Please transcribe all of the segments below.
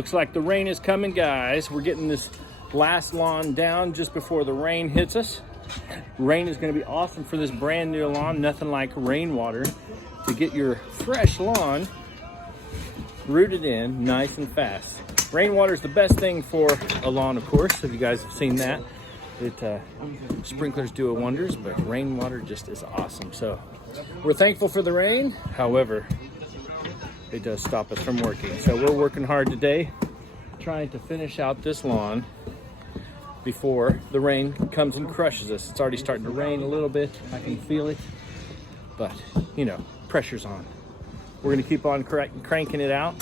Looks like the rain is coming, guys. We're getting this last lawn down just before the rain hits us. Rain is going to be awesome for this brand new lawn. Nothing like rainwater to get your fresh lawn rooted in nice and fast. Rainwater is the best thing for a lawn, of course, if you guys have seen that. Sprinklers do wonders, but rainwater just is awesome. So we're thankful for the rain. However, it does stop us from working. So we're working hard today, trying to finish out this lawn before the rain comes and crushes us. It's already starting to rain a little bit. I can feel it, but you know, pressure's on. We're gonna keep on cranking it out.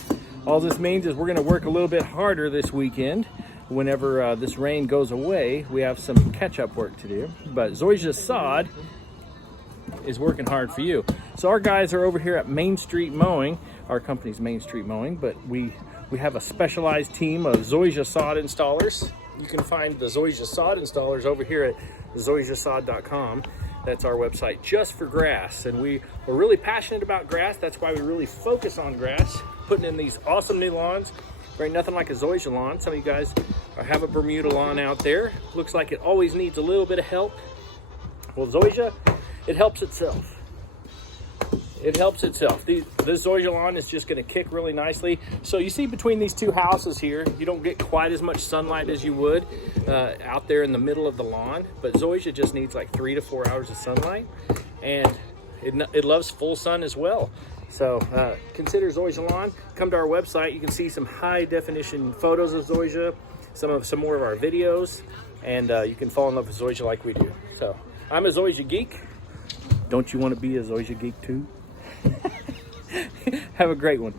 All this means is we're gonna work a little bit harder this weekend. Whenever this rain goes away, we have some catch-up work to do. But Zoysia Sod is working hard for you. So our guys are over here at Main Street Mowing. Our company's Main Street Mowing, but we have a specialized team of Zoysia Sod installers. You can find the Zoysia Sod installers over here at zoysiasod.com. That's our website just for grass. And we're really passionate about grass. That's why we really focus on grass, putting in these awesome new lawns. There ain't nothing like a Zoysia lawn. Some of you guys have a Bermuda lawn out there. Looks like it always needs a little bit of help. Well, Zoysia, it helps itself. It helps itself. This Zoysia lawn is just going to kick really nicely. So you see between these two houses here, you don't get quite as much sunlight as you would out there in the middle of the lawn. But Zoysia just needs like 3 to 4 hours of sunlight, and it loves full sun as well. So consider Zoysia lawn. Come to our website. You can see some high definition photos of Zoysia, some more of our videos, and you can fall in love with Zoysia like we do. So I'm a Zoysia geek. Don't you want to be a Zoysia geek too? Have a great one.